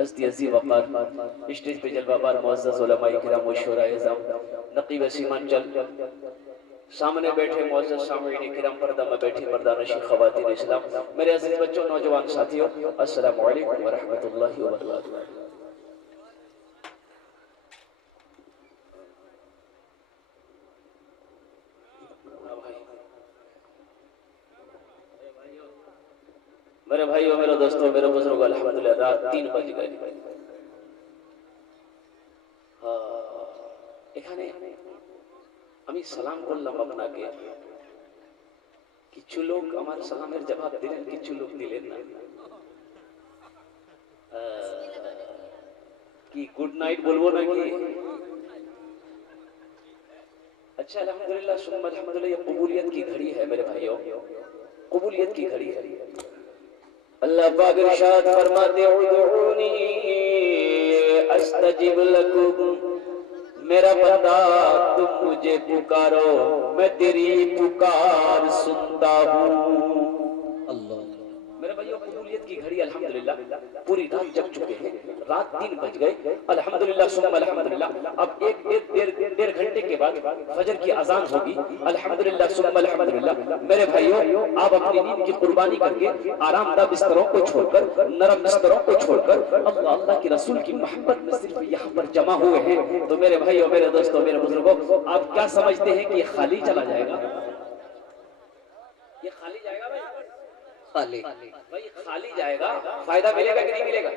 हस्ती अज़ीम वक़ार स्टेज पे जलवाबार मुअज़्ज़ज़ उलमाए किराम व शुराए इज़्ज़ाम नक़ीब सीमांचल सामने बैठे मुअज़्ज़ज़ सामईन किराम पर्दा में बैठी पर्दानशीन ख़वातीन इस्लाम मेरे अज़ीज़ बच्चों नौजवान साथियों अस्सलामु अलैकुम व रहमतुल्लाहि व बरकातुहू। मेरे भाइयों मेरे दोस्तों मेरे बुजुर्गों अल्हम्दुलिल्लाह रात 3 बज गए। এখানে আমি সালাম করলাম আপনাকে, কিছু লোক আমার সালামের জবাব দিলেন, কিছু লোক দিলেন না। কি গুড নাইট বলবো নাকি? अच्छा अल्हम्दुलिल्लाह सुम्मा अल्हम्दुलिल्लाह ये कबूलियत की घड़ी है मेरे भाइयों, कबूलियत की घड़ी है। अल्लाह पाक इरशाद फरमाते उदऊनी अस्तजिब लकुम, मेरा बंदा तुम मुझे पुकारो मैं तेरी पुकार सुनता हूँ। अल्लाह मेरे भाइयों कबूलियत की घड़ी अल्हम्दुलिल्लाह पूरी रात जग चुके हैं, रात 3 बज गए अल्हम्दुलिल्लाह सुम्मा अल्हम्दुलिल्लाह। अब एक डेढ़ घंटे के बाद फजर की अजान होगी अल्हम्दुलिल्लाह सुम्मा अल्हम्दुलिल्लाह। मेरे भाइयों आप अपनी नींद की कुर्बानी करके आरामदा बिस्तरों को छोड़कर नरम बिस्तरों को छोड़कर अल्लाह अल्लाह के रसूल की मोहब्बत में सिर्फ यहाँ पर जमा हुए हैं। तो मेरे भाइयों मेरे दोस्तों मेरे बुजुर्गों आप क्या समझते हैं कि ये खाली चला जाएगा? ये खाली जाएगा भाई? खाली भाई खाली जाएगा, फायदा मिलेगा कि नहीं मिलेगा?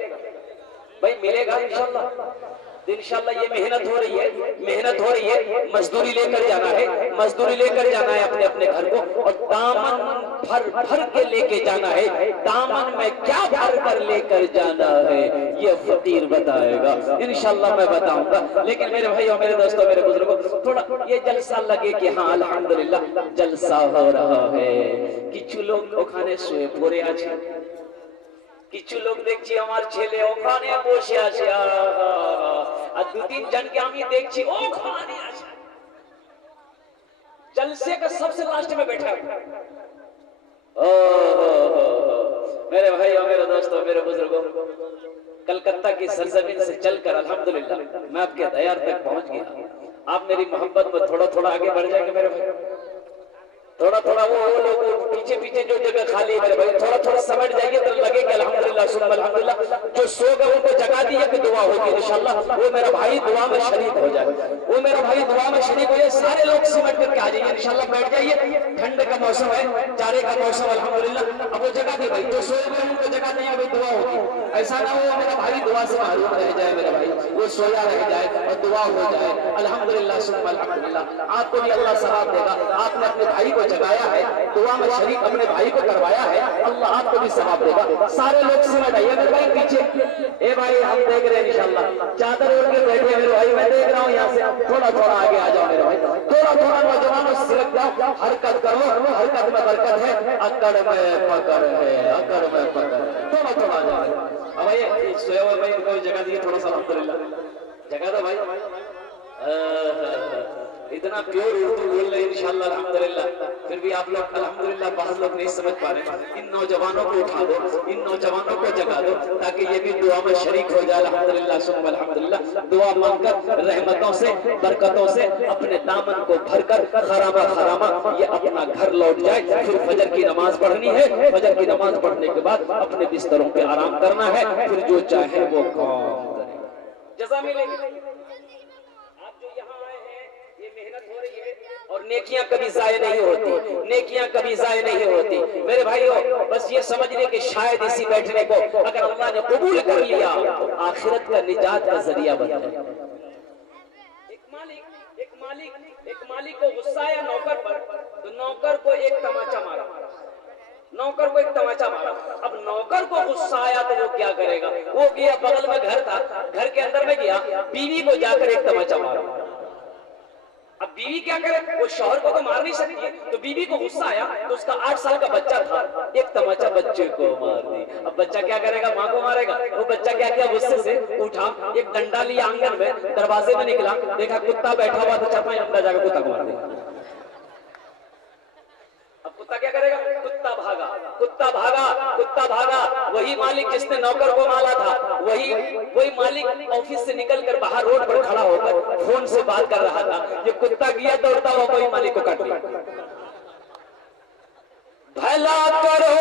भाई मिलेगा इंशाल्लाह। इंशाल्लाह ये मेहनत हो रही है, मेहनत हो रही है, मजदूरी लेकर जाना है, मजदूरी लेकर जाना है अपने अपने घर को और दामन भर भर के लेके जाना है। दामन में क्या भर कर लेकर जाना है ये फकीर बताएगा, इंशाल्लाह मैं बताऊंगा। लेकिन मेरे भाइयों मेरे दोस्तों मेरे बुजुर्गों थोड़ा ये जलसा लगे कि हाँ अल्हम्दुलिल्लाह जलसा हो रहा है। किछु लोग ওখানে শুয়ে পড়ে আছে, কিছু লোক দেখছি আমার ছেলে ওখানে বসে আছে আর 2-3 জনকে আমি দেখছি ওখানে আছে जलसे का सबसे लास्ट में बैठा है। मेरे भाइयों मेरे दोस्तों मेरे बुजुर्गों कलकत्ता की सरजमीन से चलकर अल्हम्दुलिल्लाह मैं आपके दयार तक पहुंच गया। आप मेरी मोहब्बत में थोड़ा थोड़ा आगे बढ़ जाएंगे मेरे भाई, थोड़ा थोड़ा वो लोग पीछे पीछे जो जगह खाली है मेरे भाई थोड़ा थोड़ा समझ जाइए तो लगे कि अल्हम्दुलिल्लाह सुम्मा अल्हम्दुलिल्लाह जो सो गए उनको जगा दिए कि दुआ होगी इंशाल्लाह। वो मेरा भाई दुआ में शरीक हो जाए, वो मेरा भाई दुआ में शरीक हो जाए। सारे लोग सिमट करके आ जाइए इंशाल्लाह, बैठ जाइए। ठंड का मौसम है, जाड़े का मौसम अल्हम्दुलिल्लाह। अब वो जगा दे भाई जो सो गए उनको जगा दिया भाई दुआ होगी। ऐसा ना हो मेरा भाई दुआ से महरूम रह जाए, मेरा भाई वो सोया रह जाए और दुआ हो जाए। अल्हम्दुलिल्लाह सुम्मा अल्हम्दुलिल्लाह आपको भी अल्लाह सवाब देगा, आपने अपने भाई को जगाया है, दुआ में शरीक अपने भाई को करवाया है, अल्लाह आपको भी सवाब देगा। सारे लोग समझ आइए मेरे भाई पीछे। ए भाई हम देख रहे हैं इंशाल्लाह चादर ओढ़ के बैठे मेरे भाई, मैं देख रहा हूँ यहाँ से। थोड़ा थोड़ा आगे आ जाओ मेरे भाई, थोड़ा थोड़ा नौजवानों सिरक जाओ, हरकत करो, हरकत में बरकत है, अकड़ में पकड़ है, अकड़ में पकड़। थोड़ा थोड़ा आ जाओ अब भाई सोए हुए भाई उनको जगह दिए थोड़ा सा अल्हम्दुलिल्लाह जगह दो भाई। इतना प्योर उर्दू बोल रहे हैं इंशाल्लाह अल्हम्दुलिल्लाह, फिर भी आप लोग अल्हम्दुलिल्लाह बहुत लोग नहीं समझ पा रहे। इन नौजवानों को उठा दो, इन नौजवानों को जगा दो ताकि ये भी दुआ में शरीक हो जाए अल्हम्दुलिल्लाह सुम्मा अल्हम्दुलिल्लाह। दुआ मांगकर रहमतों से बरकतों से अपने दामन को भरकर खरामा खरामा ये अपना घर लौट जाए। फिर फजर की नमाज पढ़नी है, फजर की नमाज पढ़ने के बाद अपने बिस्तरों पे आराम करना है, फिर जो चाहे वो काम करे, जज़ा मिलेगी। और नेकियां कभी जाया नहीं होती, नेकियां कभी जाया नहीं होती मेरे भाइयों। बस ये समझने कि शायद इसी बैठने को अगर अल्लाह ने कबूल कर लिया तो आखिरत का निजात का जरिया बन जाए। एक मालिक को गुस्सा आया नौकर पर, तो नौकर को एक तमाचा मारा, नौकर को एक तमाचा मारा। अब नौकर को गुस्सा आया तो वो क्या करेगा? वो गया बगल में घर था, घर के अंदर में गया, बीवी को जाकर एक तमाचा मारा। अब बीवी क्या करे, वो शौहर को तो मार नहीं सकती है, तो बीवी को गुस्सा आया तो उसका 8 साल का बच्चा था, एक तमाचा बच्चे को मार दी। अब बच्चा क्या करेगा, माँ को मारेगा। वो बच्चा क्या किया, गुस्से से उठा, एक डंडा लिया, आंगन में दरवाजे में निकला, देखा कुत्ता बैठा हुआ था, चपा अंदर जाकर कुत्ता को मार दिया। अब कुत्ता क्या करेगा, कुत्ता भागा, कुत्ता भागा, कुत्ता भागा। वही मालिक जिसने नौकर को मारा था, वही मालिक ऑफिस से निकलकर बाहर रोड पर खड़ा होकर फोन से बात कर रहा था। ये कुत्ता गया दौड़ता हुआ, वही मालिक को काट लिया। भला करो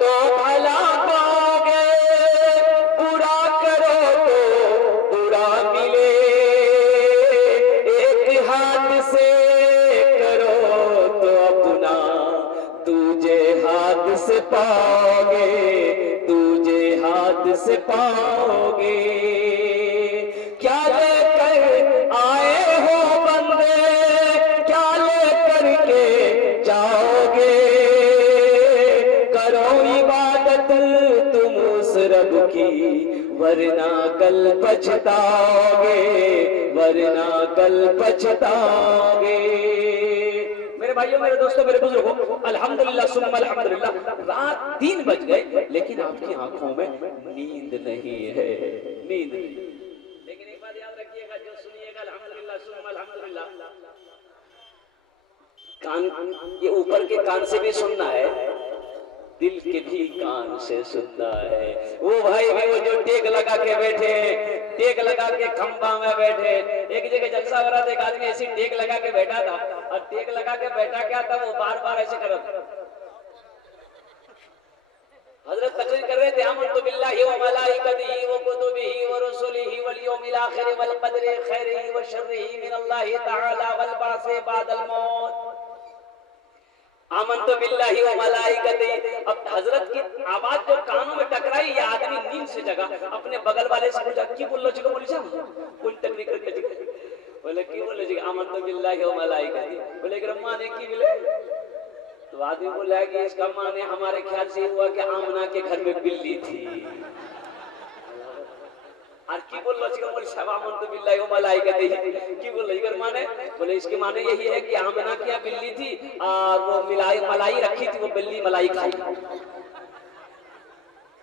तो भला पाओगे, बुरा करो तो बुरा मिले। एक हाथ से करो तो अपना दूजे हाथ से पाओगे, दूजे हाथ से पाओगे। क्या लेकर आए हो बंदे, क्या लेकर के जाओगे। करो इबादत तुम उस रब की, वरना कल पछताओगे, वरना कल पछताओगे। मेरे भाइयों, मेरे दोस्तों, मेरे बुजुर्गों, अल्हम्दुलिल्लाह सुम्मा अल्हम्दुलिल्लाह, रात 3 बज गए लेकिन आपकी आंखों में नींद नहीं है, नींद नहीं। लेकिन एक बात याद रखिएगा, जो सुनिएगा अल्हम्दुलिल्लाह सुम्मा अल्हम्दुलिल्लाह, कान, ये ऊपर के कान से भी सुनना है, दिल के भी कान से सुनना है। वो भाई भी वो जो टेक लगा के बैठे, टेक लगा के खंबा में बैठे। एक जगह जलसा हो रहा था, एक आदमी ऐसी टेक लगा के बैठा था, और टेक लगा के बैठा क्या था, वो बार बार ऐसे कर रहा था। हजरत तकरीर कर रहे थे, आमन्तु बिल्लाहि व मलाइकतिही व कुतुबिही व रुसुलिही वल यौमिल आखिर वल क़द्रि खैरिही व शर्रिही मिनल्लाहि तआला वल बासे बादल मौत। आमन्तु बिल्लाहि व मलाइकतिही। अब हजरत की आवाज जो कानों में टकराई, ये आदमी नींद से जगा, अपने बगल वाले से पूछा, की बोल लो बोली साहब कौन तकरीर करके, बोले की बोल लो, आमन्तु बिल्लाहि व मलाइकतिही। बोले कि माने की बोले, तो आदमी बोला कि इसका माने हमारे ख्याल से हुआ कि आमना के घर में बिल्ली थी। और की बोल लो, बोले साहब आमन्तु बिल्लाहि व मलाइकतिही, की बोल लो माने, बोले इसके माने यही है कि आमना की यहाँ बिल्ली थी और वो मलाई रखी थी, वो बिल्ली मलाई खाई।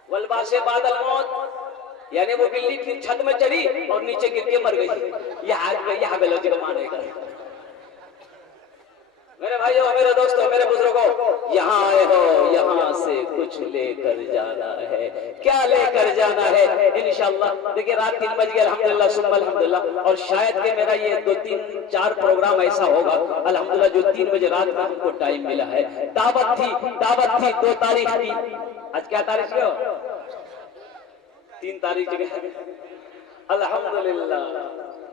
वलबा से बादल मौत, यानी वो बिल्ली फिर छत में चढ़ी और नीचे गिर के मर गई। यहाँ गलत माने का। मेरे भाइयों, मेरे दोस्तों, मेरे बुजुर्गों, यहाँ आए हो, यहाँ से कुछ लेकर जाना है। क्या लेकर जाना है? इंशाअल्लाह। देखिए रात 3 बज गए, अल्हम्दुलिल्लाह सुम्मा अल्हम्दुलिल्लाह। और शायद के मेरा ये 2-3-4 प्रोग्राम ऐसा होगा अल्हम्दुलिल्लाह जो 3 बजे रात में हमको टाइम मिला है। दावत थी 2 तारीख की। आज क्या तारीख है? 3 तारीख अल्हम्दुलिल्लाह।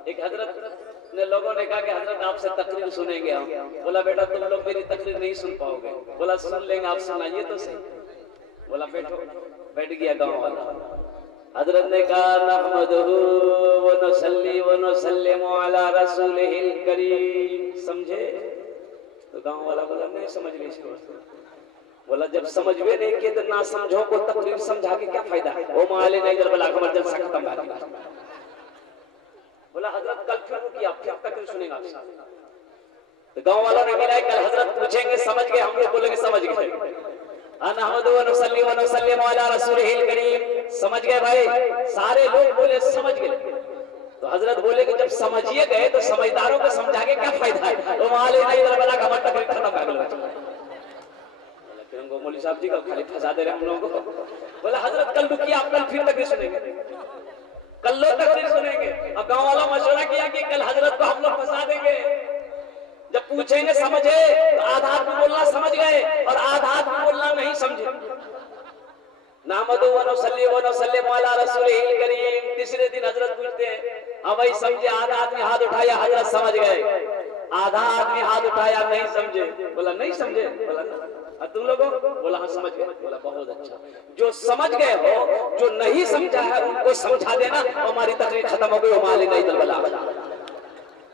एक हजरत ने लोगों ने कहा कि हजरत आपसे तकरीर सुनेंगे हम। बोला बेटा तुम लोग मेरी तकरीर नहीं सुन पाओगे। बोला सुन लेंगे, आप सुनाइए तो सही। बोला बैठो। बैठ गया गांव वाला। हजरत ने कहा नहमदुहु व नुसल्ली व नुसल्लिमु अला रसूलिहिल करीम। समझे? तो गांव वाला बोला नहीं समझ नहीं इसको। बोला जब समझ में नहीं किए तो ना समझो को तकरीर समझा के क्या फायदा है। वो माले नहीं जब अकबर जलसा खत्म कर दिया। बोला हजरत कल फिर किया, फिर तकरीर सुनेगा आपसे। तो गांव वालों ने मिला कल हजरत पूछेंगे समझ गए, हम लोग बोलेंगे समझ गए। अनहमदु व नुसल्ली व नुसल्लिमु अला रसूलिहिल करीम। समझ गए भाई? सारे लोग बोले समझ गए। तो हजरत बोले कि जब समझिए गए तो समझदारों को समझा के क्या फायदा है। तो माले नहीं जब अकबर तकरीर खत्म कर दिया। मौलवी साहब जी का खाली फंसा दे रहे हम लोगों को। बोला हजरत कल रुकिए, आप कल फिर तकरीर सुनेंगे, कल लोग तकरीर सुनेंगे। अब गांव वालों मशवरा किया कि कल हजरत को हम लोग फंसा देंगे। जब पूछेंगे समझे तो आधा आदमी बोलना समझ गए और आधा आदमी बोलना नहीं समझे। नहमदु व नुसल्ली व नुसल्लिमु अला रसूलिहिल करीम। तीसरे दिन हजरत पूछते हैं हाँ भाई समझे? आधा आदमी हाथ उठाया, हजरत समझ गए। आधा आदमी हाथ उठाया नहीं समझे। बोला नहीं समझे। बोला तुम लोगों? बोला हाँ समझ गए। बोला बहुत अच्छा। जो समझ गए हो, जो नहीं समझा है उनको समझा देना, हमारी तकरीर खत्म हो गई। माले नहीं बोला।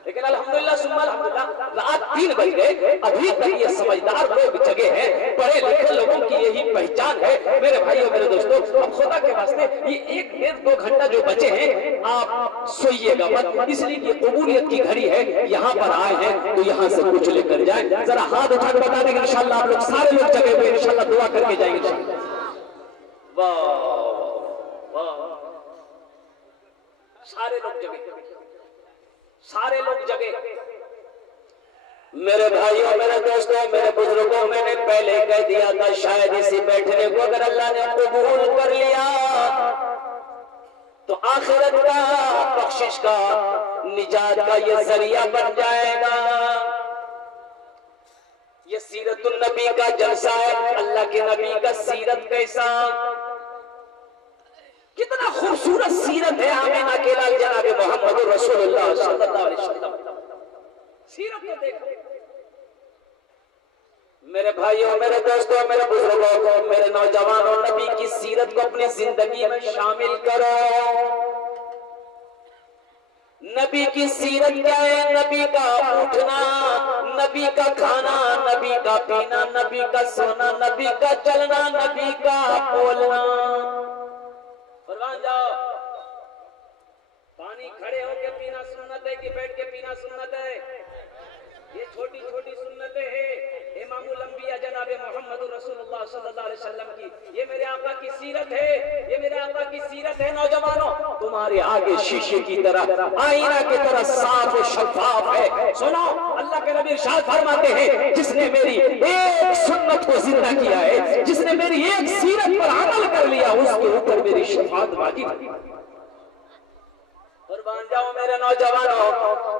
लेकिन अल्हम्दुलिल्लाह सुम्मा अल्हम्दुलिल्लाह। रात 3 बज गए, अभी तक ये समझदार लोग जगे हैं। पढ़े लिखे लोगों की यही पहचान है मेरे भाइयों मेरे दोस्तों। अब खुदा के वास्ते ये 1-1.5-2 घंटा जो बचे हैं आप सोइएगा मत, इसलिए कि कबूलियत की घड़ी है। यहाँ पर आए हैं तो यहाँ से कुछ लेकर जाए। जरा हाथ उठाकर बता देंगे इंशाल्लाह आप लोग सारे लोग जगे हुए इंशाल्लाह दुआ करके जाएंगे। वाह वाह, सारे लोग जगे, सारे लोग जगे। मेरे भाइयों मेरे दोस्तों मेरे बुजुर्गों, मैंने पहले कह दिया था शायद इसी बैठने को अगर अल्लाह ने कबूल कर लिया तो आखिरत का, बख्शिश का, निजात का ये जरिया बन जाएगा। ये सीरतुन नबी का जलसा है। अल्लाह के नबी का सीरत कैसा, कितना खूबसूरत सीरत है आमिना के लाल जनाब मोहम्मद रसूलुल्लाह सल्लल्लाहु अलैहि वसल्लम। सीरत को देखो मेरे भाइयों मेरे दोस्तों मेरे बुजुर्गों, मेरे नौजवानों, नबी की सीरत को अपनी जिंदगी में शामिल करो। नबी की सीरत क्या है? नबी का उठना, नबी का खाना, नबी का पीना, नबी का सोना, नबी का चलना, नबी का बोलना। जाओ, पानी खड़े होकर पीना सुन्नत है कि बैठ के पीना सुन्नत है? ये छोटी छोटी सुन्नतें हैं इमामुल अंबिया जनाब मोहम्मद रसूलुल्लाह सल्लल्लाहु अलैहि वसल्लम की। ये मेरे आका की सीरत है, ये मेरे आका की सीरत है। नौजवानों, तुम्हारे आगे शीशे की तरह, आईना की तरह साफ और शफाफ है। सुनो, अल्लाह के नबी इरशाद फरमाते हैं जिसने मेरी एक सुन्नत को जिंदा किया है, जिसने मेरी एक सीरत पर अमल कर लिया, उसके ऊपर मेरी शफाअत वाजिब है। कुर्बान जाओ मेरे नौजवानों,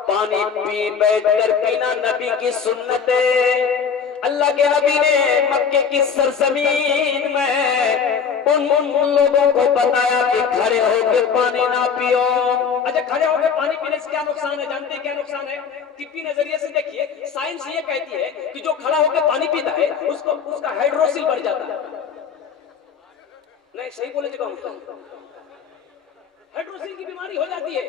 पानी पी बैठकर पीना नबी की सुन्नत है। अल्लाह के नबी ने मक्के की सरजमीन में उन लोगों को बताया कि खड़े होकर पानी ना पियो। अच्छा, खड़े होकर पानी पीने से क्या नुकसान है? जानते हैं क्या नुकसान है? तिब्बी नजरिए से देखिए, साइंस ये कहती है कि जो खड़ा होकर पानी पीता है उसका हाइड्रोसिल बढ़ जाता है। नहीं, सही बोले हाइड्रोसिल की बीमारी हो जाती है।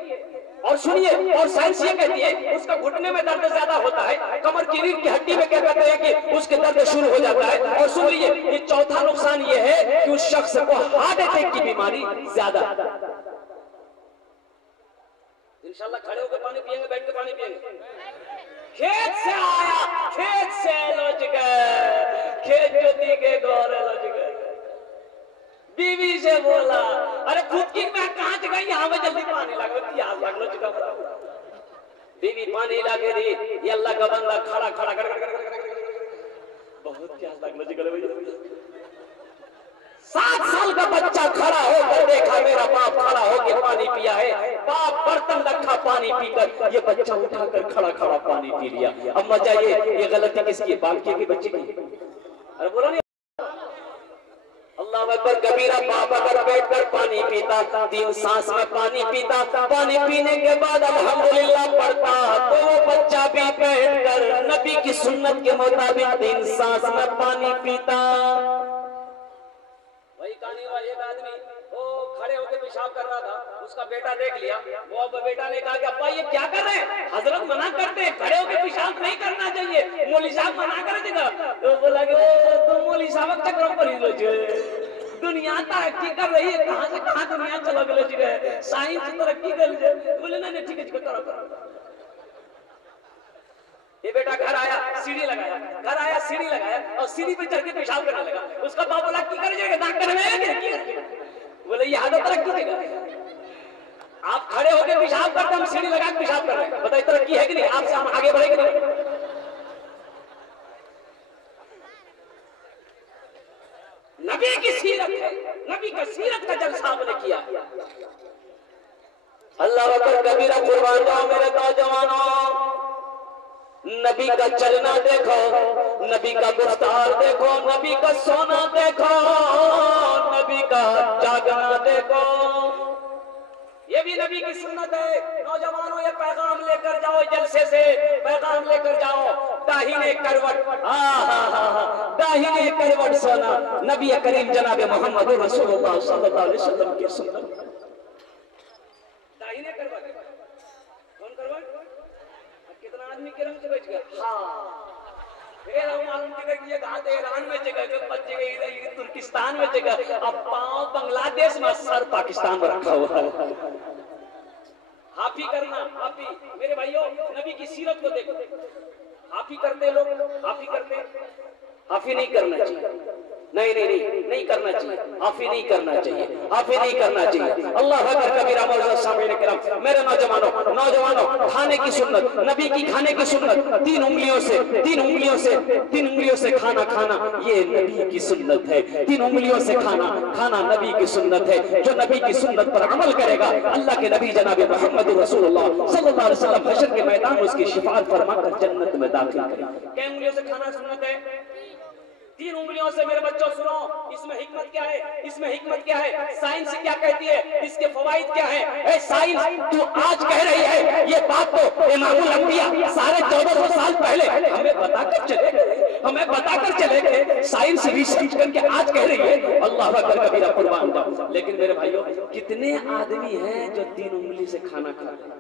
और सुनिए, और साइंस ये कहती है उसका घुटने में दर्द ज्यादा होता है, कमर की रीढ़ की हड्डी में क्या कहते हैं कि उसके दर्द शुरू हो जाता है। और सुन लीजिए, ये चौथा नुकसान ये है कि उस शख्स को हार्ट अटैक की बीमारी ज्यादा। इंशाल्लाह खड़े होकर पानी पिएंगे, बैठ के पानी पिएंगे। खेत से आया, खेत से लौट गए, खेत जोती के गौर लौट गए। बीवी से बोला, अरे खुद की मैं कहाँ से गई, यहाँ में जल्दी पानी लगा, प्यास लगना चुका। बीवी पानी लाके दी, ये अल्लाह का बंदा खड़ा खड़ा बहुत प्यास लगना चुका। 7 साल का बच्चा खड़ा होकर देखा मेरा बाप खड़ा होकर पानी पिया है। बाप बर्तन रखा पानी पीकर, ये बच्चा उठाकर खड़ा खड़ा पानी पी लिया। अब मजा ये गलती किसकी? बाप की बच्चे की? अरे बोला नहीं, अल्लाह अकबर कबीरा। बाप अगर बैठकर पानी पीता, 3 सांस में पानी पीता, पानी पीने के बाद अल्हम्दुलिल्लाह पढ़ता, तो वो बच्चा भी बैठकर नबी की सुन्नत के मुताबिक 3 सांस में पानी पीता। वही कहानी हुआ, एक आदमी वो खड़े होकर पेशाब कर रहा था, उसका बेटा देख लिया। वो अब बेटा ने कहा कि अब्बा ये क्या कर रहे हैं? हजरत मना करते हैं, खड़े होकर पेशाब नहीं करना चाहिए, मौलवी साहब मना कर देगा। तो बोला कि तुम मौलवी साहब चक्कर पर ही लो, दुनिया तरक्की कर रही है, कहां से कहां दुनिया चला गया, साइंस तरक्की कर रही है। बोले नहीं ठीक है, करो। ये बेटा घर आया, सीढ़ी लगाया, घर आया सीढ़ी लगाया और सीढ़ी पे चढ़ के पेशाब करने लगा। उसका बाप बोला की कर जाएगा, डॉक्टर में बोले ये आदत तरक्की देगा। आप खड़े होकर पेशाब करते, हम सीढ़ी लगा के पेशाब कर रहे हैं, बताइए तरक्की है कि नहीं? आपसे हम आगे बढ़ेंगे नहीं? नबी की सीरत है, नबी का सीरत का जलसा हमने किया। अल्लाह अकबर कबीरा। कुर्बान जाओ मेरे नौजवानों, नबी का चलना देखो, नबी का गुफ्तार देखो, नबी का सोना देखो, नबी का जागना देखो। ये भी नबी की सुन्नत है। नौजवानों, ये पैगाम लेकर जाओ, जलसे से पैगाम लेकर जाओ। दाहिने करवट, दाहिने करवट सोना, नबी करीम जनाब मोहम्मद रसूलुल्लाह सल्लल्लाहु अलैहि वसल्लम की सुन्नत। दाहिने करवट, कौन करवट? कितना आदमी के रंग से बच गया। हाँ फिर हम मालूम कि ये घात ईरान में जगह के बच गए, इधर तुर्किस्तान में जगह, अब पांव बांग्लादेश में, सर पाकिस्तान में रखा हुआ है। हाफी करना, हाफी मेरे भाइयों, नबी की सीरत को देखो। हाफी करते लोग, हाफी करते, हाफी नहीं करना चाहिए, नहीं नहीं नहीं नहीं करना चाहिए, हाफी नहीं करना चाहिए, हाफी नहीं करना चाहिए। अल्लाह अकबर कबीरा। मेरे नौजवानों खाने की सुन्नत, नबी की खाने की सुन्नत, तीन उंगलियों से खाना खाना, ये नबी की सुन्नत है। तीन उंगलियों से खाना खाना नबी की सुन्नत है। जो नबी की सुन्नत पर अमल करेगा, अल्लाह के नबी जनाब मोहम्मद रसूलुल्लाह सल्लल्लाहु अलैहि वसल्लम हशर के मैदान में उसकी शिफाअत फरमाकर जन्नत में दाखिल करेंगे। किन उंगलियों से खाना सुन्नत है? तीन उंगलियों से। मेरे बच्चों सुनो, इसमें हिकमत क्या है? इसमें हिकमत क्या है? साइंस क्या कहती है? इसके फवाइद क्या है? ए साइंस, तू आज कह रही है ये बात तो इमामुल अंबिया 1450 साल पहले हमें बताकर चले गए, साइंस रिसर्च करके आज कह रही है। अल्लाह अकबर कबीरा, कुर्बान जाऊं। लेकिन मेरे भाइयों, कितने आदमी हैं जो तीन उंगली से खाना खाते हैं?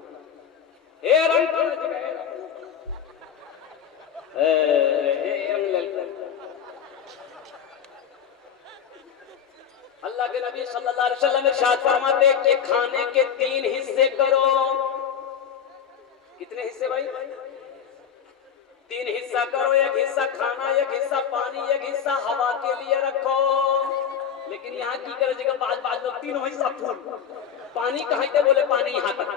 अल्लाह के नबी सल्लल्लाहु अलैहि वसल्लम इरशाद फरमाते कि खाने के तीन हिस्से करो। कितने हिस्से भाई? तीन हिस्सा करो, एक हिस्सा खाना, एक हिस्सा पानी, एक हिस्सा हवा के लिए रखो। लेकिन यहाँ की करे जगह बाज लोग तीनों हिस्सा फूल, पानी कहाँ थे? बोले पानी यहाँ तक।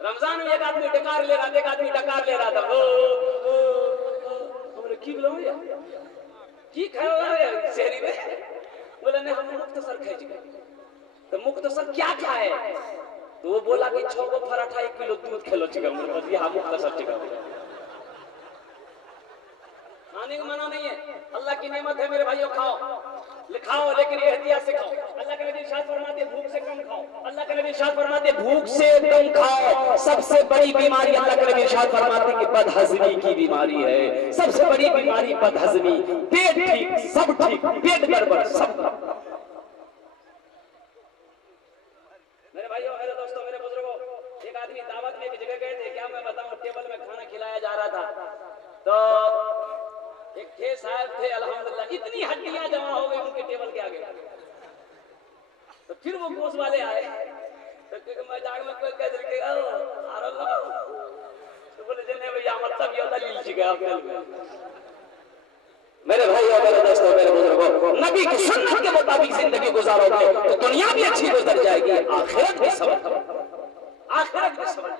रमजान में एक आदमी डकार ले रहा था, एक आदमी डकार ले रहा था। हमने की बोला की खाया शहरी में? बोला नहीं, हम मुख्तसर खाए। तो मुख्तसर क्या खाए? तो वो बोला कि 6 को पराठा 1 किलो दूध खेलो चिकन। हाँ मुख्तसर चिकन खाने का मना नहीं है, अल्लाह की नेमत है मेरे भाइयों, खाओ लेकिन एहतियात से खाओ। अल्लाह के नबी इरशाद फरमाते भूख से कम खाओ। अल्लाह के नबी इरशाद फरमाते भूख से कम खाओ। सबसे बड़ी बीमारी अल्लाह के नबी इरशाद फरमाते कि बदहजमी की बीमारी है। सबसे बड़ी बीमारी बदहजमी, पेट ठीक सब ठीक, पेट गड़बड़ सब। मेरे भाइयों, मेरे दोस्तों, मेरे बुजुर्गों, एक आदमी दावत में एक जगह गए थे, क्या मैं बताऊं, टेबल में खाना खिलाया जा रहा था। तो एक थे साहब थे, अल्हम्दुलिल्लाह इतनी हड्डियां जमा हो गई उनके टेबल के आगे। तो फिर वो गोश्त वाले आए, तो मजाक में कोई कह के तो बोले जने भैया मतलब ये दलील छिका आपने। मेरे भाइयों, मेरे दोस्तों, मेरे बुजुर्गों, नबी की सुन्नत के मुताबिक जिंदगी गुजारोगे तो दुनिया भी अच्छी गुजर जाएगी, आखिरत भी सबल, आखिरत भी सबल।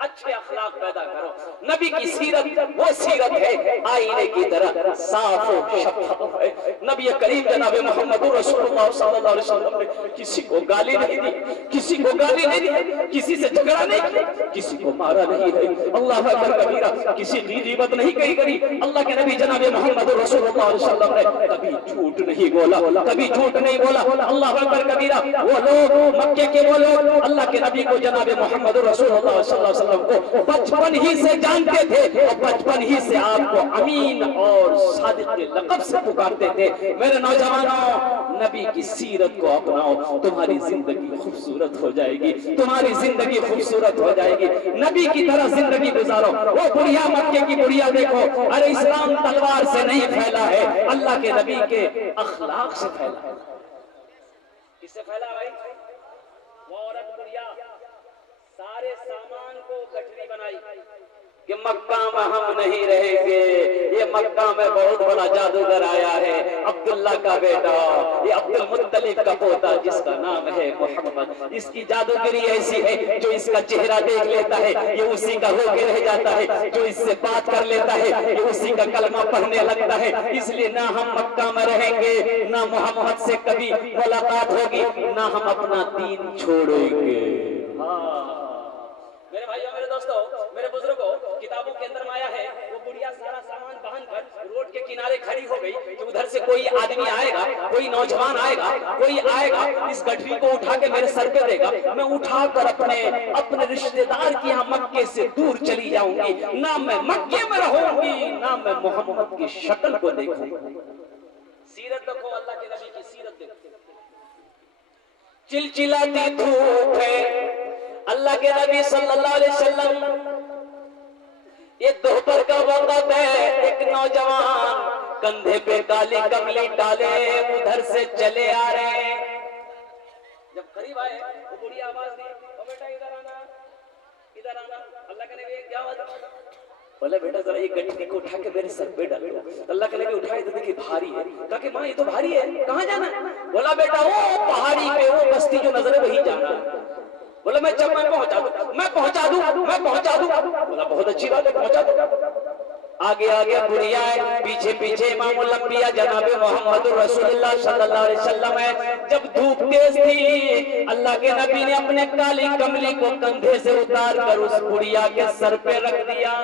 अच्छे अखलाक पैदा करो। नबी की सीरत वो सीरत है आईने की तरह साफ और शफाफ है। नबी करीम जनाब मोहम्मद रसूलुल्लाह सल्लल्लाहु अलैहि वसल्लम ने किसी को गाली नहीं दी, किसी को गाली नहीं दी, किसी से झगड़ा नहीं किया, किसी को मारा नहीं है। अल्लाह अकबर कबीरा, किसी की गीबत नहीं करी। अल्लाह के नबी जनाब मोहम्मद रसूलुल्लाह सल्लल्लाहु अलैहि वसल्लम ने कभी झूठ नहीं बोला, कभी झूठ नहीं बोला। अल्लाह अकबर कबीरा, वो लोग मक्के के वो लोग अल्लाह के नबी को जनाब मोहम्मद रसूलुल्लाह सल्लल्लाहु अलैहि वसल्लम को बचपन ही से जानते थे और बचपन ही से आपको अमीन और सादिक के लक़ब से पुकारते थे। मेरे नौजवानों, नबी की सीरत को अपनाओ, तुम्हारी जिंदगी खूबसूरत हो जाएगी, तुम्हारी जिंदगी खूबसूरत हो जाएगी। नबी की तरह जिंदगी गुजारो। वो बुढ़िया, मक्के की बुढ़िया देखो, अरे इस्लाम तलवार से नहीं फैला है, अल्लाह के नबी के अखलाक से फैला है। किससे फैला भाई? वो औरत बुढ़िया सारे सामान को गठरी बनाई कि मक्का में हम नहीं रहेंगे, ये मक्का में बहुत बड़ा जादूगर आया है, अब्दुल्ला का बेटा, ये अब्दुल मुत्तलिब का पोता जिसका नाम है मोहम्मद। इसकी जादूगरी ऐसी है, जो इसका चेहरा देख लेता है ये उसी का होके रह जाता है, जो इससे बात कर लेता है ये उसी का कलमा पढ़ने लगता है। इसलिए ना हम मक्का में रहेंगे, ना मोहम्मद से कभी मुलाकात होगी, ना हम अपना दीन छोड़ेंगे। मेरे भाइयों, मेरे दोस्तों, मेरे बुजुर्गों, किताबों के अंदर माया है। वो बुढ़िया सारा सामान बहन कर रोड के किनारे खड़ी हो गई कि उधर से कोई आदमी आएगा, कोई नौजवान आएगा, कोई आएगा, इस गठरी को उठा के मेरे सर पे देगा, मैं उठाकर अपने रिश्तेदार के यहाँ मक्के से दूर चली जाऊंगी। ना मैं मक्के में रहूंगी, ना मैं मोहम्मद की शक्ल को देखूंगी। सीरत देखो, अल्लाह के नबी की सीरत देखो। चिलचिलाती धूप है, अल्लाह के नबी सल्लल्लाहु अलैहि वसल्लम, ये दोपहर का वक्त है, एक नौजवान कंधे पे काली कमली डाले उधर से चले आ रहे हैं। जब करीब आए वो बुढ़ी आवाज दी, ओ बेटा इधर आना, इधर आना। अल्लाह के नबी क्या आवाज, बोले बेटा जरा ये गठरी को उठा के मेरे सर पे डालो। अल्लाह के नबी उठाए तो देखिए भारी है। कहा कि माँ ये तो भारी है, कहाँ जाना है? बोला बेटा वो पहाड़ी पे वो बस्ती जो नजर है वही जाना है। बोला मैं जब मैं पहुंचा दूं, मैं पहुंचा दूं, मैं पहुंचा दूं। बोला बहुत अच्छी बात है, पहुंचा दूं। आगे आगे बुढ़िया है, पीछे पीछे इमामुल अंबिया जनाबे मोहम्मद रसूलुल्लाह सल्लल्लाहु अलैहि वसल्लम है। जब धूप तेज थी, अल्लाह के नबी ने अपने काली कमली को कंधे से उतार कर उस बुढ़िया के सर पे रख दिया।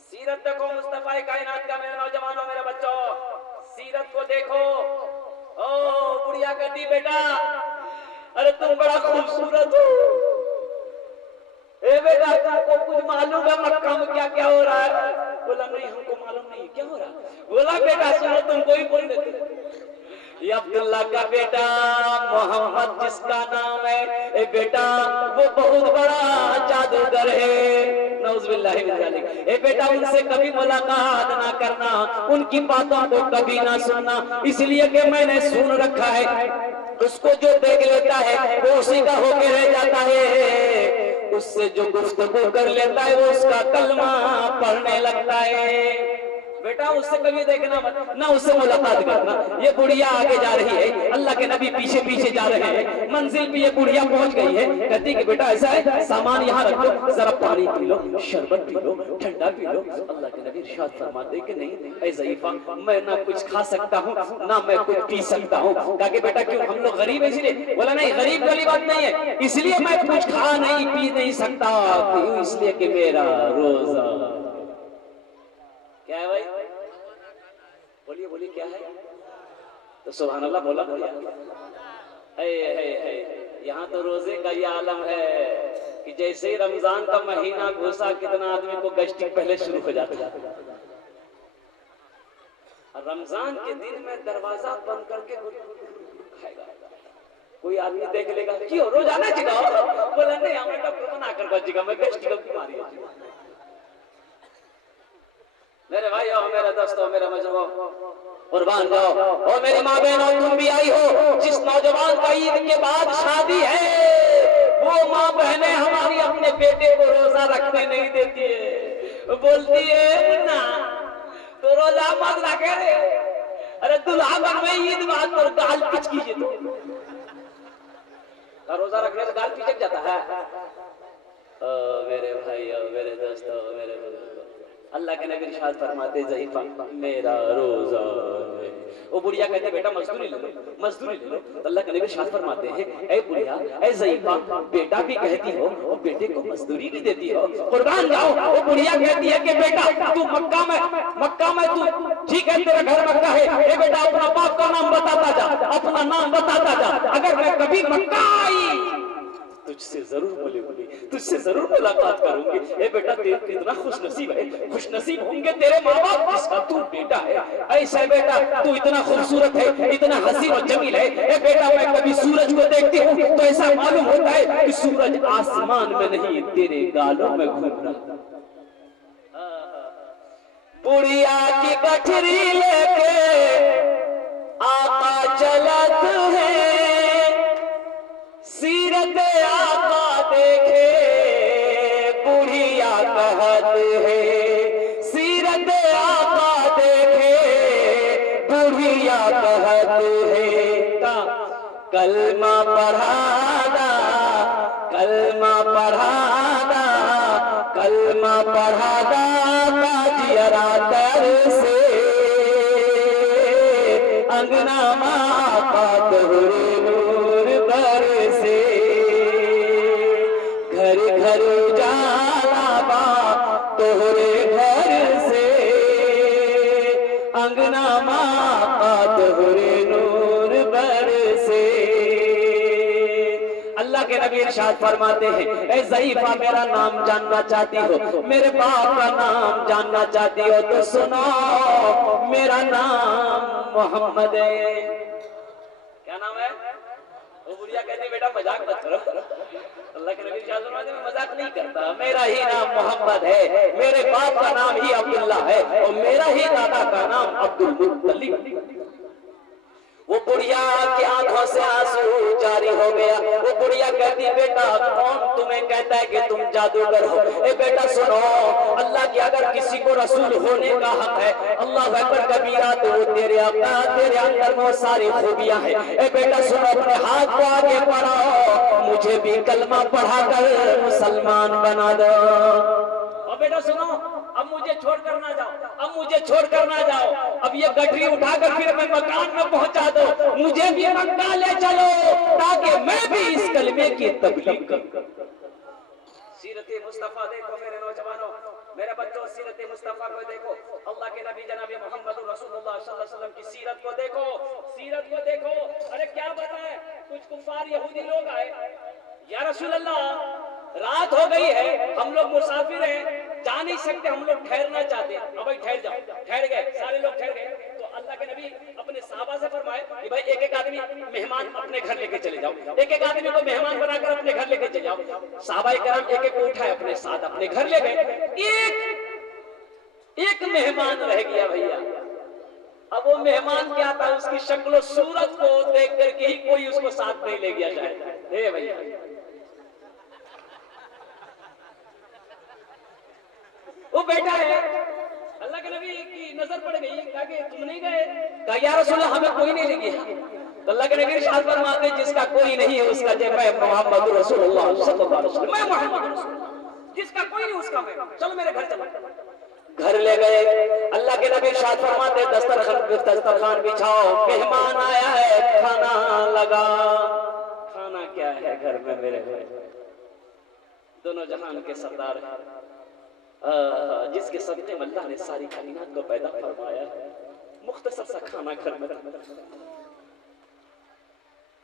सीरत देखो मुस्तफा कायनात का, मेरे नौजवानों, मेरे बच्चों, सीरत को देखो। ओ बुढ़िया कहती बेटा अरे तुम बड़ा खूबसूरत हो। ए बेटा तुमको कुछ मालूम है मक्का में क्या क्या हो रहा है? बोला नहीं हमको मालूम नहीं क्या हो रहा। बोला बेटा सुनो तुमको ही बोल देते, ये अब्दुल्ला का बेटा मोहम्मद जिसका नाम है, ए बेटा वो बहुत बड़ा जादूगर है। नौजुबिल्लाहि मिन ज़ालिक। ए बेटा उनसे कभी मुलाकात ना करना, उनकी बातों को कभी ना सुनना, इसलिए कि मैंने सुन रखा है उसको जो देख लेता है वो उसी का होके रह जाता है, उससे जो गुफ्तगू कर लेता है वो उसका कलमा पढ़ने लगता है। बेटा उससे कभी देखना मत, ना उससे मुलाकात करना। ये बुढ़िया आगे जा रही है, अल्लाह के नबी पीछे पीछे जा रहे हैं। मंजिल पे ये बुढ़िया पहुंच गई है, कहती कि बेटा ऐसा है सामान यहाँ रख लो, जरा पानी पी लो, शरबत पी लो, ठंडा पी लो। अल्लाह के नबी इरशाद फरमाते कि नहीं ऐ ज़ईफा, मैं ना कुछ खा सकता हूँ ना मैं कुछ पी सकता हूँ। कहा कि बेटा क्यों, हम लोग गरीब है इसलिए? बोला नहीं गरीब वाली बात नहीं है, इसलिए मैं कुछ खा नहीं पी नहीं सकता, क्यों? इसलिए कि मेरा रोजा। क्या है भाई? बोलिए बोलिए क्या है? तो सुभान अल्लाह बोला बोलिए। यहाँ तो रोजे का ये आलम है कि जैसे ही रमजान का महीना घुसा कितना आदमी को गश्ती पहले शुरू हो जाता है। रमजान के दिन में दरवाजा बंद करके खाएगा, कोई आदमी देख लेगा क्यों रोजाना जिगाओ? बोला नहीं हमें डॉक्टर बना कर जिगा, मैं गश्ती का बीमारी है। मेरे भाई और मेरे दोस्तों, मेरे मजलूमों, कुर्बान जाओ। और मेरी माँ बहनों तुम भी आई हो, जिस नौजवान का ईद के बाद शादी है वो माँ बहनें हमारी अपने बेटे को रोजा रखने नहीं देती है, बोलती है मुन्ना तो रोजा मत रखे रे। अरे दुल्हा बन में ईद बाद तो गाल पिच कीजिए, तो रोजा रखने से गाल पिचक जाता है। मेरे भाई और मेरे दोस्तों, मेरे अल्लाह के नबी इरशाद फरमाते ज़ईफा मेरा रोजा है। वो बुढ़िया कहते बेटा मजदूरी ले लो, मजदूरी ले लो। अल्लाह के नबी इरशाद फरमाते हैं ऐ बुढ़िया ऐ ज़ईफा, बेटा भी कहती हो और बेटे को मजदूरी भी देती हो, कुर्बान जाओ। वो बुढ़िया कहती है कि बेटा तू मक्का में तू ठीक है, तेरा घर मक्का है, ए बेटा अपना बाप का नाम बताता जा, अपना नाम बताता जा। अगर मैं कभी मक्का आई तुझसे जरूर बोली, तुझसे जरूर मुलाकात करूंगी। ए बेटा तेरे कितना खुशनसीब है, खुशनसीब होंगे तेरे माँ बाप जिसका तू बेटा है। ऐसा बेटा तू इतना खूबसूरत है, इतना हसीन और जमील है। ए बेटा मैं कभी सूरज को देखती हूँ तो ऐसा मालूम होता है कि सूरज आसमान में नहीं तेरे गालों में घूम रहा। बुढ़िया की गठरी लेके आका चलत है, सीरत आका देखे बुढ़िया कहत है, सीरत आका देखे बुढ़िया कहत है। कलमा पढ़ाना, कलमा पढ़ाना, कलमा पढ़ाना काजियरा तर से अंगना माता तोहरे नूर बरसे, घर घर उजाला बा तोहरे घर से अंगना माता तोहरे नूर बरसे। अल्लाह के नबी इरशाद फरमाते हैं ऐ ज़ईफा मेरा नाम जानना चाहती हो, मेरे बाप का नाम जानना चाहती हो तो सुनो, मेरा नाम मोहम्मद। क्या नाम है? वो बुढ़िया कहती बेटा मजाक मत करो, अल्लाह के नबी फरमाते मैं मजाक नहीं करता, मेरा ही नाम मोहम्मद है, मेरे बाप का नाम ही अब्दुल्ला है और मेरा ही दादा का नाम अब्दुल मुत्तलिब। वो बुढ़िया की आंखों से आंसू जारी हो गया। वो बुढ़िया कहती बेटा कौन तुम्हें कहता है कि तुम जादूगर हो? ए बेटा सुनो, अल्लाह की अगर किसी को रसूल होने का हक है, अल्लाह अकबर कबीरा, तो वो तेरे अंदर बहुत सारी खूबियां हैं। ए बेटा सुनो, अपने हाथ को आगे बढ़ाओ, मुझे भी कलमा पढ़ाकर मुसलमान बना दो। और बेटा सुनो, अब मुझे छोड़कर ना जाओ, अब मुझे छोड़कर ना जाओ, अब ये गठरी उठाकर फिर मैं मकान में पहुंचा दो, मुझे भी मक्का ले चलो ताकि मैं भी इस कलमे की तबलीग करूं। सीरत मुस्तफा देखो मेरे नौजवानों, मेरे बच्चों, सीरत मुस्तफा को देखो, अल्लाह के नबी जनाब मोहम्मद रसूलुल्लाह सल्लल्लाहु अलैहि वसल्लम की सीरत को देखो, सीरत को देखो। अरे क्या बताएं, कुछ कुफार यहूदी लोग आए, या रसूल अल्लाह रात हो गई है, हम लोग मुसाफिर हैं, जा नहीं सकते, हम लोग ठहरना चाहते हैं। अब भाई ठहर जाओ। ठहर गए, सारे लोग ठहर गए। तो अल्लाह के नबी अपने साहबा से फरमाए कि भाई एक एक आदमी मेहमान अपने घर लेके चले जाओ, एक एक आदमी को मेहमान बनाकर अपने घर लेके चले जाओ। साहबाए करम एक एक को उठाए अपने साथ अपने घर ले गए। एक मेहमान रह गया भैया। अब वो मेहमान क्या था, उसकी शक्ल सूरत को देख करके ही कोई उसको साथ नहीं ले गया जाए। भैया वो बैठा है, अल्लाह के नबी की नजर पड़ गई, कहा कि तुम नहीं गए? कहा या रसूल अल्लाह हमें कोई नहीं ले गया। तो अल्लाह के नबी इरशाद फरमाते जिसका कोई नहीं है उसका जय मैं मोहम्मद रसूलुल्लाह सल्लल्लाहु अलैहि वसल्लम, मैं मोहम्मद रसूलुल्लाह, जिसका कोई नहीं उसका मैं, चलो मेरे घर चलो। घर ले गए, अल्लाह के नबी इरशाद फरमाते दस्तरखान बिछाओ, मेहमान आया है, खाना लगा। खाना क्या है घर में मेरे दोनों जहान के सरदार, जिसके सदक़े में अल्लाह ने सारी कायनात को पैदा फरमाया है, मुख्तसर सा खाना घर में।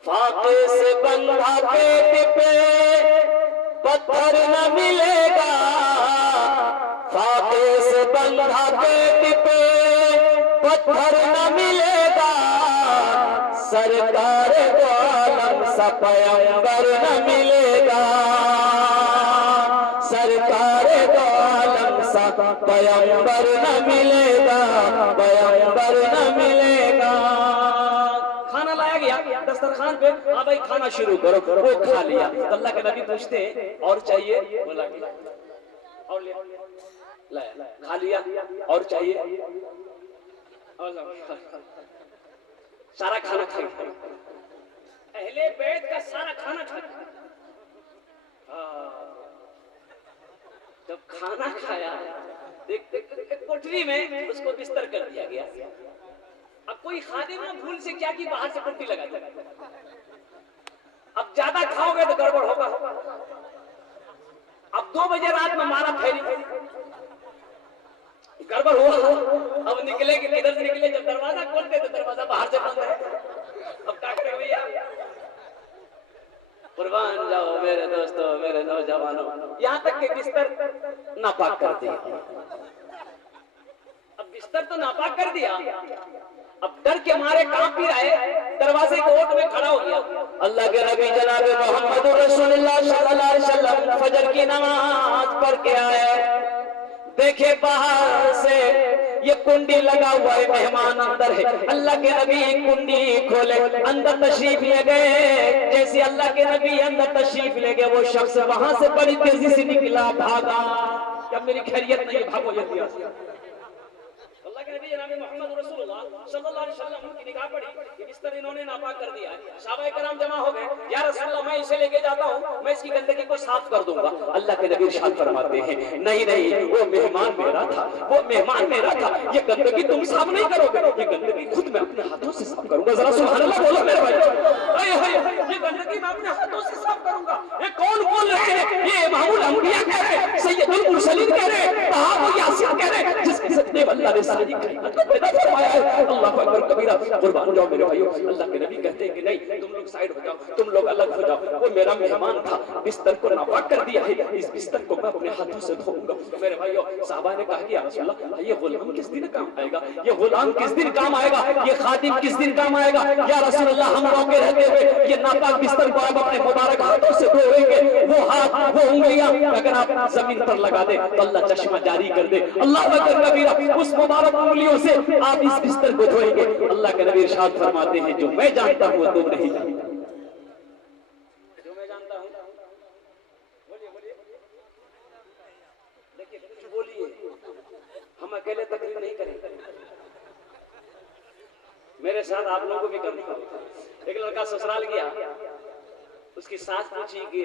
फाके से बंधा पेट पे पत्थर न मिलेगा, फाके से बंधा पेट पे पत्थर न मिलेगा, सरकार दो आलम सा पैगंबर न मिलेगा, सरकार दो आलम सा पैगंबर न मिलेगा, पैगंबर न मिलेगा। खाना लाया गया दस्तरखान पे, हाँ भाई खाना शुरू करो, वो खा लिया। अल्लाह के नबी पूछते और चाहिए? बोला और ले लाया, खा लिया और चाहिए? सारा खाना खा लिया, अहले बैत का सारा खाना खा लिया। जब खाना खाया, एक कोठरी में उसको बिस्तर कर दिया गया। अब कोई खादिमा भूल से क्या की बाहर से पट्टी लगा दी। अब ज्यादा खाओगे तो गड़बड़ होगा। अब 2 बजे रात में मारा फैली, गड़बड़ हुआ। अब निकले कि किधर से निकले, जब दरवाजा खोलते तो दरवाजा बाहर से बंद है। अब क्या करें भैया? कुर्बान जाओ मेरे दोस्तों, मेरे नौजवानों, यहाँ तक कि बिस्तर नापाक कर दिया। अब बिस्तर तो नापाक कर दिया, अब डर के मारे कांप भी रहे, दरवाजे के ओट में खड़ा हो गया। अल्लाह के नबी जनाब मोहम्मद रसूलुल्लाह सल्लल्लाहु अलैहि वसल्लम फजर की नमाज पढ़ के आए, देखे बाहर से ये कुंडी लगा हुआ है, मेहमान अंदर है। अल्लाह के नबी कुंडी खोले, अंदर तशरीफ ले गए। जैसे अल्लाह के नबी अंदर तशरीफ ले गए, वो शख्स वहां से बड़ी तेजी से निकला, भागा। जब मेरी खैरियत नहीं, भागो जल्दी। अल्लाह के नबी जनाब मोहम्मद रसूलुल्लाह सल्लल्लाहु अलैहि वसल्लम की निगाह पड़ी कि बिस्तर इन्होंने नापाक कर दिया है। सहाबाए कराम जमा हो गए, या रसूलल्लाह मैं इसे लेके जाता हूँ, मैं इसकी गंदगी को साफ कर दूंगा। अल्लाह के नबी इरशाद फरमाते हैं नहीं नहीं, वो मेहमान मेरा था, वो मेहमान मेरा था, ये गंदगी तुम साफ नहीं करोगे, ये गंदगी खुद मैं अपने हाथों से साफ करूंगा। जरा सुभान अल्लाह बोलो मेरे भाई, ये गंदगी मैं अपने हाथों से साफ करूंगा। ये कौन बोल रहे हैं? ये इमामुल अंबिया कह रहे हैं, सैयदुल मुरसलीन कह रहे हैं, सहाबा यासीन कह रहे हैं, जिसके सदक़े अल्लाह ने सारी कायनात को पैदा फरमाया है। है। अल्लाह अकबर कबीरा। कुर्बान जाओ मेरे भाइयों, अल्लाह के नबी कहते हैं कि नहीं, तुम लोग साइड हो जाओ, तुम लोग अलग हो जाओ, वो मेरा मेहमान था, बिस्तर को नापाक कर दिया है, इस बिस्तर को मैं अपने हाथों से धोऊंगा। मेरे भाइयों, साहबा ने कहा कि या रसूल अल्लाह, ये गुलाम किस दिन काम आएगा, ये गुलाम किस दिन काम आएगा, ये खादिम किस दिन काम आएगा। या रसूल अल्लाह, हम रोके रहते हुए ये नापाक बिस्तर को आप अपने मुबारक हाथों से धोएंगे, वो हाथ वो उंगलियां अगर आप जमीन पर लगा दे तो अल्लाह चश्मा जारी कर दे। अल्लाह अकबर कबीरा। उस मुबारक उंगलियों से आप इस बिस्तर को धोएंगे। अल्लाह के नबी इरशाद फरमाते हैं, जो मैं जानता हूं तुम नहीं जानता। जो मैं जानता हूं, बोलिए बोलिए, देखिए कुछ बोलिए, हम अकेले तकलीफ नहीं करेंगे। मेरे साथ आप लोगों को भी करना होगा। एक लड़का ससुराल गया, उसकी सास पूछी कि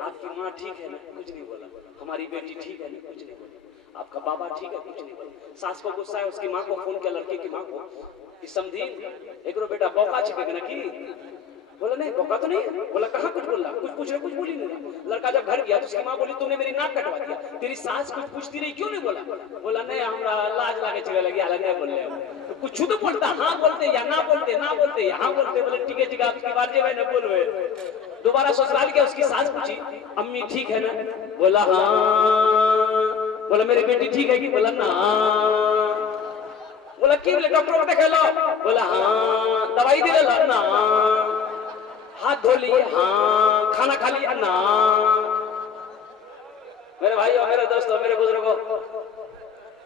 आपकी माँ ठीक है ना, कुछ नहीं बोला। हमारी बेटी ठीक है ना, कुछ नहीं बोला। आपका बाबा ठीक है, कुछ नहीं बोला। सास को गुस्सा है, उसकी माँ को फोन किया, लड़के की माँ को, कि समझी एक बेटा बौका छिपेगा ना की। बोला नहीं बौका तो नहीं। बोला कहाँ कुछ बोला, कुछ पूछ रहे, कुछ बोली नहीं। लड़का जब घर गया तो उसकी माँ बोली तुमने मेरी नाक कटवा दिया, तेरी सास कुछ पूछती रही, क्यों नहीं बोला। बोला नहीं हमरा लाज लागे चले लगी, अलग नहीं बोल रहे। तो कुछ तो बोलता, हाँ बोलते या ना बोलते, ना बोलते या हाँ बोलते। बोले ठीक है ठीक है, आपकी बात जो है ना बोलवे। दोबारा ससुराल गया, उसकी सास पूछी अम्मी ठीक है ना। बोला हाँ। बोला मेरी बेटी ठीक है कि। बोला ना। बोला की बोले डॉक्टर को दिखा लो। बोला हाँ। दवाई दे लो ना। हाथ धो लिए हाँ। खाना खा लिया ना। मेरे भाइयों, मेरे दोस्तों, मेरे बुजुर्गों,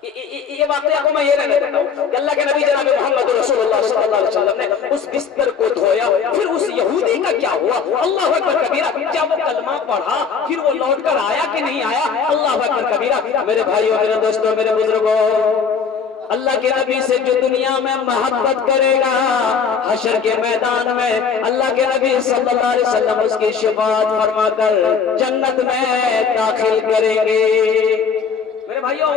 ये वाकया को मैं ये नहीं कहता हूँ। अल्लाह के नबी जनाब मोहम्मद रसूलुल्लाह सल्लल्लाहु अलैहि वसल्लम ने उस बिस्तर को धोया, फिर उस यहूदी का क्या हुआ, अल्लाह अकबर कबीरा। क्या वो कलमा पढ़ा, फिर वो लौट कर आया कि नहीं आया, अल्लाह अकबर कबीरा। मेरे भाइयों, मेरे दोस्तों, मेरे बुजुर्गों, अल्लाह के नबी से जो दुनिया में मोहब्बत करेगा, हशर के मैदान में अल्लाह के नबी सल्लल्लाहु अलैहि वसल्लम उसकी शफाअत फरमाकर जन्नत में दाखिल करेंगे। मेरे भाइयों,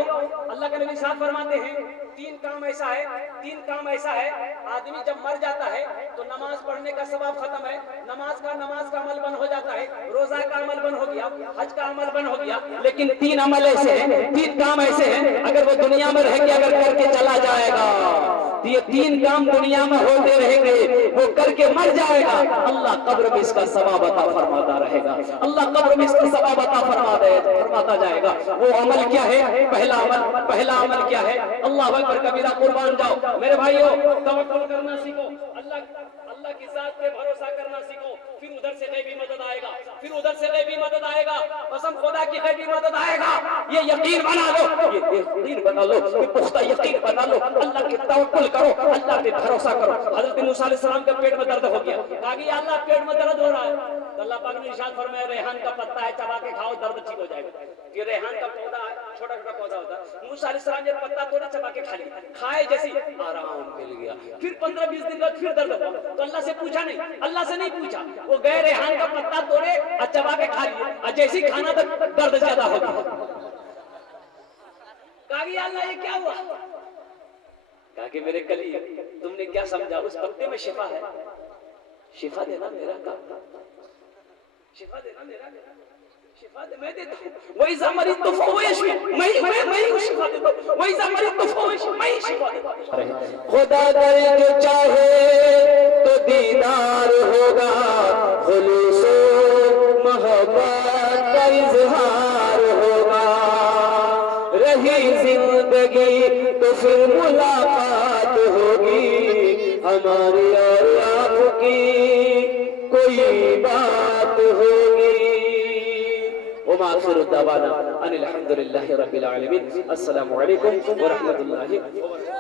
अल्लाह के नबी साहब फरमाते हैं तीन काम ऐसा है, आदमी जब मर जाता है तो नमाज पढ़ने का सवाब खत्म है, नमाज का अमल बंद हो जाता है, रोजा का अमल बंद हो गया, हज का अमल बंद हो गया, लेकिन तीन काम ऐसे हैं, अगर वो दुनिया में रह के अगर करके चला जाएगा तो ये तीन काम दुनिया में होते रहेंगे, वो करके मर जाएगा, अल्लाह कब्र में इसका सवाब अता फरमाता रहेगा, अल्लाह कब्र में इसका सवाब अता फरमाता जाएगा। वो अमल क्या है? पहला अमल क्या है? अल्लाह अकबर कबीरा। कुर्बान जाओ मेरे भाइयों, तवक्कुल करना सीखो, अल्लाह की जात पे भरोसा करना सीखो, फिर उधर से गैबी मदद आएगा, फिर उधर से गैबी मदद आएगा, कसम खुदा की गैबी मदद आएगा। ये यकीन बना लो, ये यकीन बना लो, ये पुख्ता यकीन बना लो, अल्लाह के तवक्कुल करो, अल्लाह पे भरोसा करो। हजरत मूसा अलैहिस्सलाम के पेट में दर्द हो गया, कहा कि अल्लाह पेट में दर्द हो रहा है, तो अल्लाह पाक ने इरशाद फरमाया रेहान का पत्ता है, चबा के खाओ, दर्द ठीक हो जाएगा। ये रेहान का पौधा छोटा छोटा पौधा होता है, मूसा अलैहिस्सलाम जब पत्ता तोड़े, चबा के खा लिया, खाए जैसी आराम मिल गया। फिर 15-20 दिन बाद फिर दर्द हुआ, तो अल्लाह से पूछा नहीं, अल्लाह से नहीं पूछा, वो गए रेहान का पत्ता तोड़े और चबा के खा लिए, और जैसी खाना तो दर्द ज्यादा हो गया। कहा कि अल्लाह ये क्या हुआ? कहा कि मेरे कली तुमने क्या समझा, उस पत्ते में शिफा है, शिफा देना मेरा काम, शिफा देना मेरा, शिफा दे मैं देता हूं। वही ज़मरी तो फौश मैं शिफा देता हूं, वही ज़मरी तो फौश मैं शिफा देता हूं। खुदा करे जो चाहे तो दीदार होगा, खुलूसो मोहब्बत का इजहार होगा, रही जिंदगी तो फिर मुलाकात होगी, हमारी और आपकी कोई बात होगी। वमाखिरु दवाना अनिल हम्दुलिल्लाहि रब्बिल आलमीन। अस्सलामु अलैकुम व रहमतुल्लाहि व बरकातुहू।